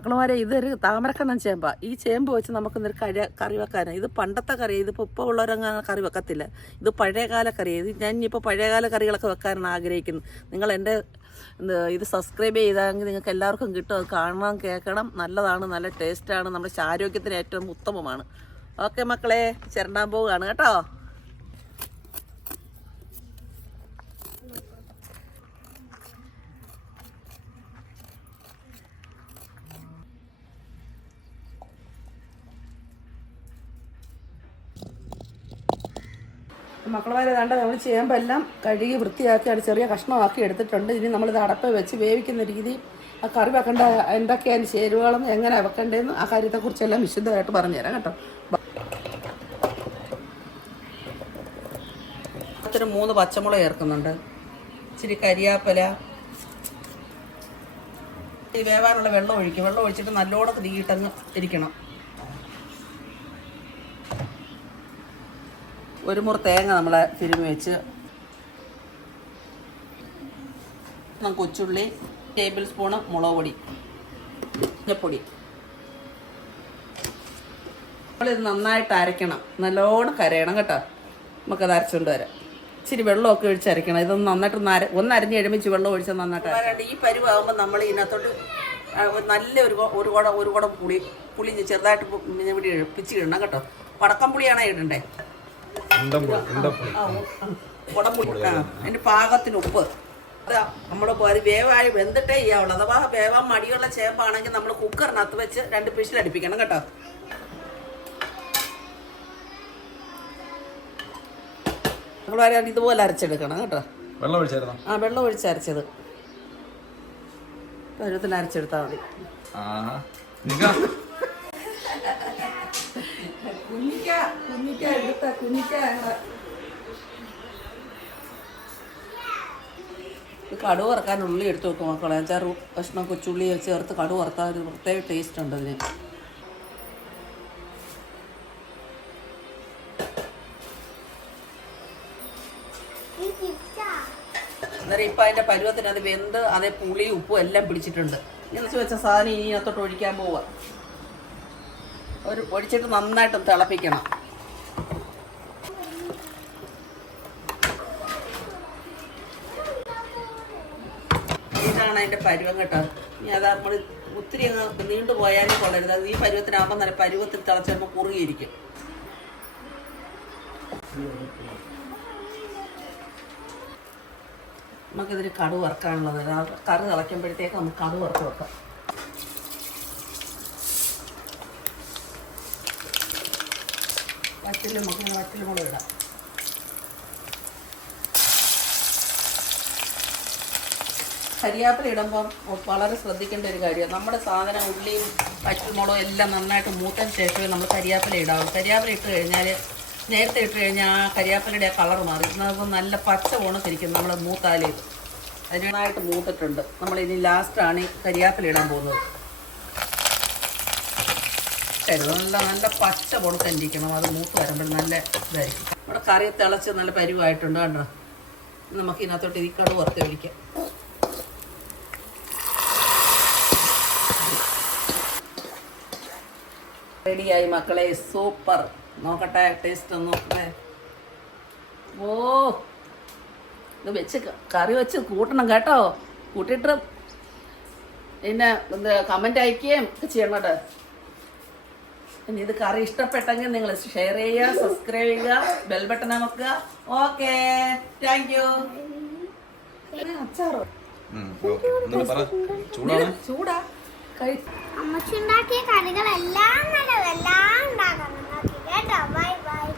മക്കളുമാരെ ഇതൊരു താമരക്കണ്ണൻ ചേമ്പാ. ഈ ചേമ്പ് വെച്ച് നമുക്കിന്നൊരു കറി വെക്കാനാണ്. ഇത് പണ്ടത്തെ കറി, ഇതിപ്പോൾ ഇപ്പോൾ ഉള്ളവരങ്ങനെ കറി വെക്കത്തില്ല. ഇത് പഴയകാല കറി. ഞാൻ ഇനിയിപ്പോൾ പഴയകാല കറികളൊക്കെ വെക്കാനാണ് ആഗ്രഹിക്കുന്നത്. നിങ്ങൾ എൻ്റെ ഇത് സബ്സ്ക്രൈബ് ചെയ്താൽ നിങ്ങൾക്ക് എല്ലാവർക്കും കിട്ടും. അത് കാണണം, കേൾക്കണം. നല്ലതാണ്, നല്ല ടേസ്റ്റാണ്, നമ്മുടെ ആരോഗ്യത്തിന് ഏറ്റവും ഉത്തമമാണ്. ഓക്കെ മക്കളെ, ചിരണ്ടാൻ പോവുകയാണ് കേട്ടോ. മക്കളമാരെ കണ്ട നമ്മൾ ചേമ്പെല്ലാം കഴുകി വൃത്തിയാക്കി അത് ചെറിയ കഷ്ണമാക്കി എടുത്തിട്ടുണ്ട്. ഇനി നമ്മളിത് അടപ്പ് വെച്ച് വേവിക്കുന്ന രീതി, ആ കറി വെക്കേണ്ട എന്തൊക്കെയാണ് ചേരുവകളും എങ്ങനെ വെക്കേണ്ടതെന്ന് ആ കാര്യത്തെക്കുറിച്ചെല്ലാം വിശദമായിട്ട് പറഞ്ഞുതരാം കേട്ടോ. 3 പച്ചമുളക് ചേർക്കുന്നുണ്ട്, ഇച്ചിരി കരിയാപ്പല, ഈ വേവാനുള്ള വെള്ളം ഒഴിക്കും. വെള്ളം ഒഴിച്ചിട്ട് നല്ലോണം തീയിട്ടങ്ങ് ഇരിക്കണം. 1 മുറി തേങ്ങ നമ്മളെ തിരുമ്മി വെച്ച്, കൊച്ചുള്ളി, ടേബിൾ സ്പൂണ് മുളക് പൊടി, മഞ്ഞപ്പൊടി. നമ്മളിത് നന്നായിട്ട് അരയ്ക്കണം, നല്ലോണം കരയണം കേട്ടോ. നമുക്കത് അരച്ചുകൊണ്ട് വരാം. ഇച്ചിരി വെള്ളമൊക്കെ ഒഴിച്ച് അരയ്ക്കണം. ഇതൊന്ന് നന്നായിട്ട് ഒന്ന് അരിഞ്ഞ് എഴുമിച്ച് വെള്ളം ഒഴിച്ചാൽ നന്നായിട്ട്. ഈ പരുവാകുമ്പോൾ നമ്മൾ ഇതിനകത്തോട്ട് നല്ല ഒരു കുടം പുളി ചെറുതായിട്ട് പിച്ചി ഇടണം കേട്ടോ. വടക്കം പുളിയാണോ ഇടണ്ടേ? അതിന്റെ പാകത്തിന് ഉപ്പ്. നമ്മൾ വേവായി വെന്തിട്ടേ ചെയ്യാവുള്ളൂ. അഥവാ വേവാൻ മടിയുള്ള ചേമ്പാണെങ്കിൽ നമ്മൾ കുക്കറിനകത്ത് വെച്ച് 2 വിസിൽ അടുപ്പിക്കണം കേട്ടോ. നമ്മൾ ഇതുപോലെ അരച്ചെടുക്കണം കേട്ടോ. വെള്ളം ഒഴിച്ച് അരച്ചത് പരുവത്തിന് അരച്ചെടുത്താൽ മതി. കടുവ് വറക്കാൻ ഉള്ളി എടുത്ത് വെക്കും മക്കളെ. 5-6 കഷ്ണം കൊച്ചുള്ളി ചേർത്ത് കടുവ് വറുത്താൽ ഒരു പ്രത്യേക ടേസ്റ്റ് ഉണ്ട് അതിന്. അന്നേരം ഇപ്പം അതിൻ്റെ പരുവത്തിന് അത് വെന്ത് അതേ പുളിയും ഉപ്പും എല്ലാം പിടിച്ചിട്ടുണ്ട്. ഇനി വെച്ച സാധനം ഇനി അതിനകത്തോട്ട് ഒഴിക്കാൻ പോവുക. ഒഴിച്ചിട്ട് നന്നായിട്ട് തിളപ്പിക്കണം. ഇതാണ് അതിൻ്റെ പരുവം കേട്ടോ. ഇനി അത് നമ്മൾ ഒത്തിരി അങ്ങ് നീണ്ടു പോയാലും കൊള്ളരുത്. അത് ഈ പരുവത്തിനാകുമ്പോൾ നല്ല പരുവത്തിൽ തിളച്ച് കഴിയുമ്പോൾ കുറുകിയിരിക്കും. നമുക്കിതിന് കടുവ് വറുക്കാനുള്ളത്. കറി തിളയ്ക്കുമ്പോഴത്തേക്ക് നമുക്ക് കടുവ് വറുത്ത് വെക്കാം. വറ്റൽ മുളക് ഇടാം. കരിയാപ്പില ഇടുമ്പം വളരെ ശ്രദ്ധിക്കേണ്ട ഒരു കാര്യമാണ്. നമ്മുടെ സാധനം ഉള്ളിയും പച്ചമുളകും എല്ലാം നന്നായിട്ട് മൂത്തതിന് ശേഷമേ നമ്മൾ കരിയാപ്പില ഇടാവുള്ളൂ. കരിയാപ്പില ഇട്ട് കഴിഞ്ഞാൽ നേരത്തെ ഇട്ട് കഴിഞ്ഞാൽ ആ കരിയാപ്പിലയുടെ ആ കളർ മാറി. നമുക്ക് നല്ല പച്ച ഉണക്കിരിക്കും നമ്മൾ മൂത്താല്. അതിനായിട്ട് മൂത്തിട്ടുണ്ട്. നമ്മളിനി ലാസ്റ്റാണ് കരിയാപ്പില ഇടാൻ പോകുന്നത്. നല്ല പച്ച പൊടുത്തണ്ടിരിക്കണം. അത് മൂത്ത് വരുമ്പോൾ നല്ല ഇതായിരിക്കും. നമ്മുടെ കറി തിളച്ച് നല്ല പരുവായിട്ടുണ്ട് കണ്ടോ. നമുക്ക് ഇതിനകത്തോട്ട് ഈ കടുവ് വറുത്ത് ഒഴിക്കാം. റെഡിയായി മക്കളെ, സൂപ്പർ. നോക്കട്ടെ, ടേസ്റ്റ് ഒന്ന് നോക്കട്ടെ. ഓ, ഇത് വെച്ച് കറി വെച്ച് കൂട്ടണം കേട്ടോ. കൂട്ടിയിട്ട് പിന്നെ കമൻറ്റ് അയക്കുകയും ചെയ്യണം കേട്ടോ. ഇനി ഇത് കറി ഇഷ്ടപ്പെട്ടെങ്കിൽ നിങ്ങൾ ഷെയർ ചെയ്യുക, സബ്സ്ക്രൈബ് ചെയ്യുക, ബെൽ ബട്ടൺ അമർത്തുക. Okay, thank you. അച്ചാറോ ചൂടാ അമ്മച്ചുണ്ടാക്കിയ കറികളെല്ലാം നല്ലതെല്ലാം ഉണ്ടാക്കണം കേട്ടോ. Bye by.